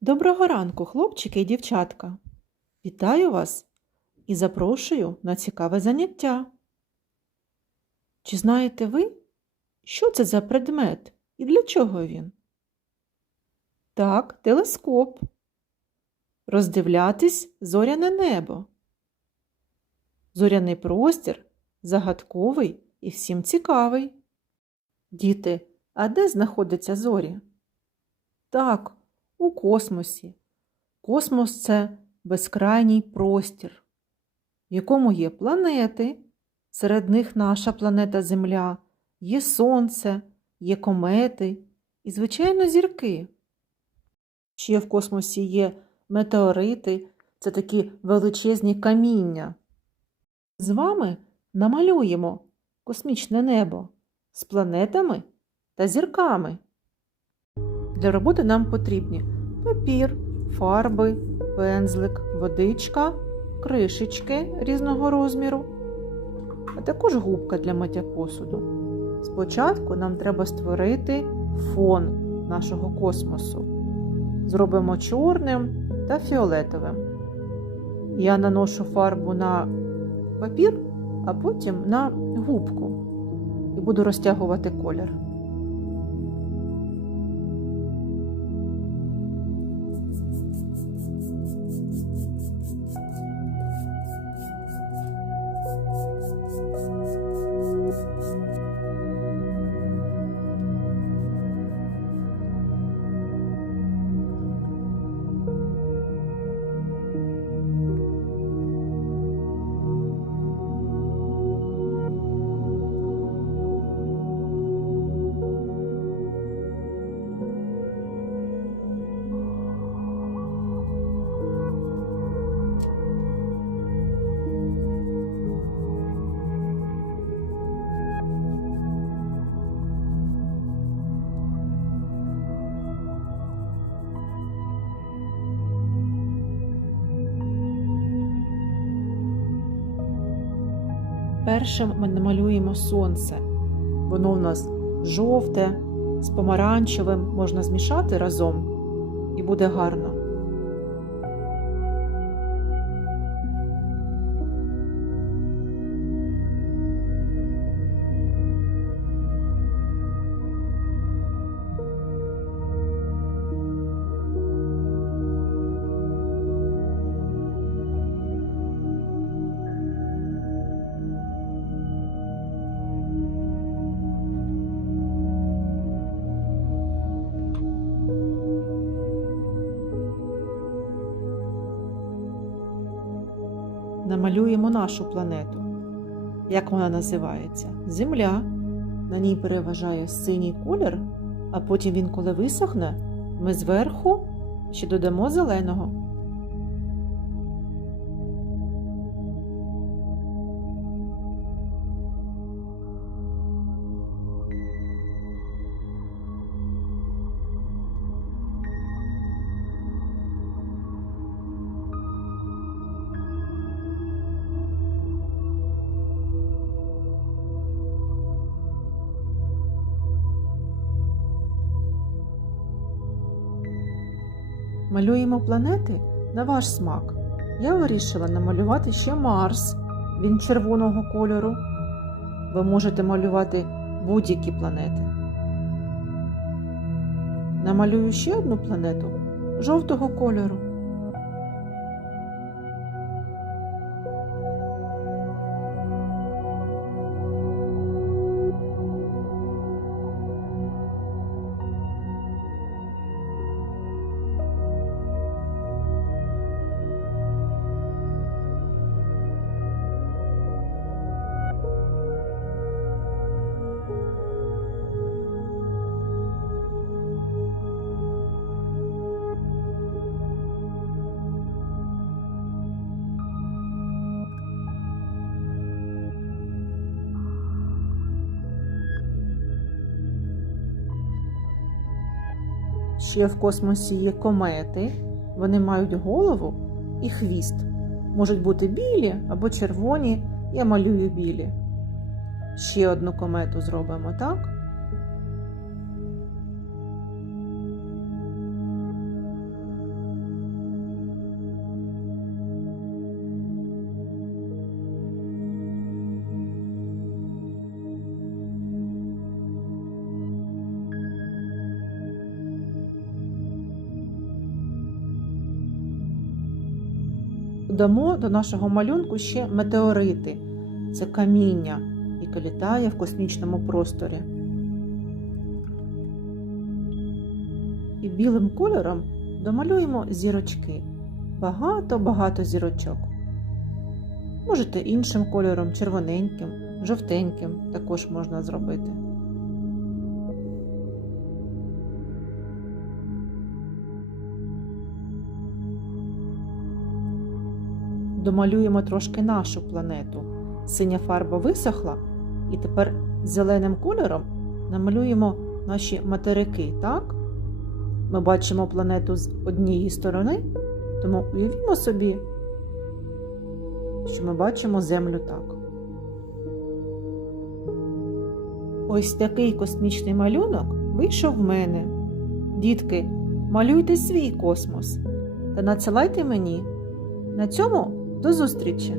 Доброго ранку, хлопчики і дівчатка. Вітаю вас і запрошую на цікаве заняття. Чи знаєте ви, що це за предмет і для чого він? Так, телескоп. Роздивлятись зоряне небо. Зоряний простір загадковий і всім цікавий. Діти, а де знаходяться зорі? Так, у космосі. Космос це безкрайній простір, в якому є планети, серед них наша планета Земля, є Сонце, є комети і, звичайно, зірки. Ще в космосі є метеорити, це такі величезні каміння. З вами намалюємо космічне небо з планетами та зірками. Для роботи нам потрібні папір, фарби, пензлик, водичка, кришечки різного розміру, а також губка для миття посуду. Спочатку нам треба створити фон нашого космосу. Зробимо чорним та фіолетовим. Я наношу фарбу на папір, а потім на губку і буду розтягувати колір. Першим ми намалюємо сонце. Воно в нас жовте, з помаранчевим можна змішати разом і буде гарно. Намалюємо нашу планету. Як вона називається? Земля. На ній переважає синій колір, а потім він, коли висохне, ми зверху ще додамо зеленого. Малюємо планети на ваш смак. Я вирішила намалювати ще Марс. Він червоного кольору. Ви можете малювати будь-які планети. Намалюю ще одну планету жовтого кольору. Ще в космосі є комети. Вони мають голову і хвіст. Можуть бути білі або червоні. Я малюю білі. Ще одну комету зробимо, так? Додамо до нашого малюнку ще метеорити. Це каміння, яке літає в космічному просторі. І білим кольором домалюємо зірочки. Багато-багато зірочок. Можете іншим кольором, червоненьким, жовтеньким також можна зробити. Домалюємо трошки нашу планету. Синя фарба висохла, і тепер зеленим кольором намалюємо наші материки, так? Ми бачимо планету з однієї сторони, тому уявімо собі, що ми бачимо Землю так. Ось такий космічний малюнок вийшов в мене. Дітки, малюйте свій космос та надсилайте мені. На цьому до зустрічі!